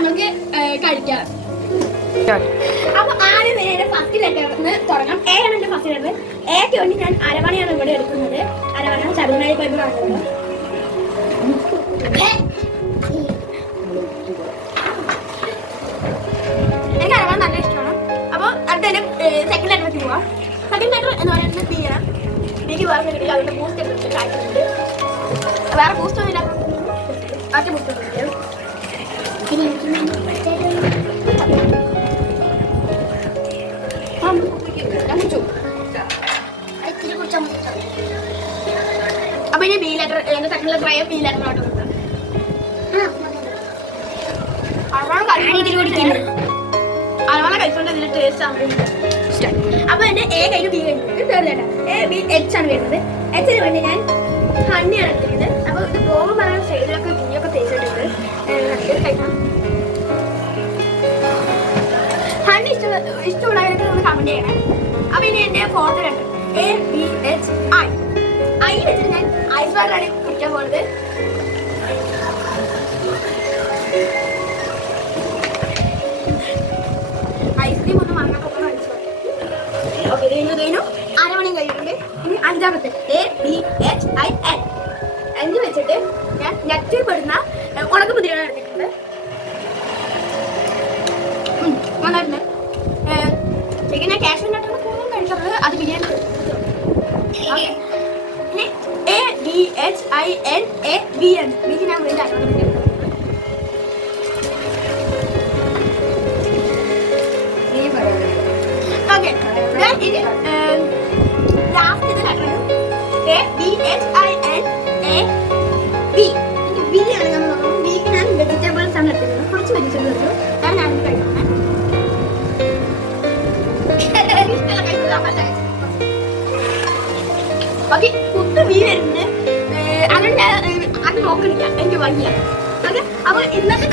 നമുക്ക് കഴിക്കാം. അപ്പൊ ആദ്യം എന്റെ ഫസ്റ്റ് ലെറ്റർ തുടങ്ങാം. എ ആണ് എന്റെ ഫസ്റ്റ് ലെറ്റർ. എക്ക് വേണ്ടി ഞാൻ അരവണയാണ് ഇവിടെ എടുക്കുന്നത്. അരവണ ചതുരനായി പൈപ്പ് കാണുന്നത്. എനിക്ക് അരവണ നല്ല ഇഷ്ടമാണ്. അപ്പൊ അടുത്ത സെക്കൻഡ് ലെറ്ററിലേക്ക് പോവാം. സെക്കൻഡ് ലെറ്റർ എന്ന് പറയുന്നത് ബി ആണ്. ബിക്ക് വേറെ കിട്ടില്ല. അതുകൊണ്ട് ബൂസ്റ്റ് എടുത്തിട്ട് കഴിക്കുന്നുണ്ട്. വേറെ ബൂസ്റ്റ് ഒന്നും ഇല്ല. ബാക്കി ബൂസ്റ്റ് ഒന്നും അപ്പൊ ഇനി ബി ലെറ്റർ എന്റെ സെക്കൻഡ് ലെറ്റർ ആയ ബി ലെറ്ററിലോട്ട് അരവണ കഴിച്ചോണ്ട് ഇതിന്റെ ടേസ്റ്റ് ആണ്. അപ്പൊ എന്റെ എ കഴിഞ്ഞു ബി കഴിഞ്ഞു. Third letter A B H ആണ് വരുന്നത്. എച്ചിന് വേണ്ടി ഞാൻ ഹണ്ണിയാണ് എടുക്കുന്നത്. അപ്പൊ ഇത് പോകുമ്പോൾ പറയുന്ന സൈഡിലൊക്കെ ബിയൊക്കെ തേച്ചിട്ടുണ്ട്. കഴിക്കണം. ഹണ്ണി ഇഷ്ടമുള്ളവരൊക്കെ ഒന്ന് കമന്റ് ചെയ്യണേ. അപ്പൊ ഇനി എന്റെ fourth letter A B H I. I വെച്ചിട്ട് ഞാൻ ഐസ് വാട്ടറാണ് കുടിക്കാൻ പോകുന്നത്. ഐസ്ക്രീം ഒന്ന് വാങ്ങാൻ കഴിച്ചു. ഓക്കെ കഴിഞ്ഞു. അരമണിയും കഴിഞ്ഞിട്ടുണ്ട്. ഇനി അഞ്ചാമത്തെ A B H I N. അഞ്ച് വെച്ചിട്ട് ഞാൻ നെറ്റിൽ പെടുന്ന ഉണക്ക മുതിരയാണ് എടുത്തിട്ടുണ്ട്. നന്നായിട്ടുണ്ട്. ശരിക്കും ഞാൻ കാശ്മീർ നട്ടാണ് കൂടുതൽ കഴിക്കാറുള്ളത്. അത് ബിരിയാണി. ഇനി A B H I N A B N. ബിക്ക് ഞാൻ വീണ്ടും അരമണി ഓക്കെ. ലാസ്റ്റ് ഇത് letter A B H I N A B. എനിക്ക് ബി ആണ് ഞാൻ നോക്കുന്നത്. ബിക്ക് ഞാൻ വെജിറ്റബിൾസ് ആണ് എടുത്തിരുന്നത്. കുറച്ച് വെജിറ്റബിൾസ് ഞാൻ കഴിക്കുന്നത്. ഓക്കെ കുത്ത് ബി വരുന്നത്. അങ്ങനെ ഞാൻ അത് നോക്കണില്ല. എനിക്ക് വയ്യ. ഓക്കെ അപ്പൊ ഇന്നത്തെ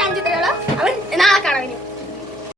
ചാൻസ് ഇത്രയുള്ളൂ. അവൻ നാളെ കാണാം.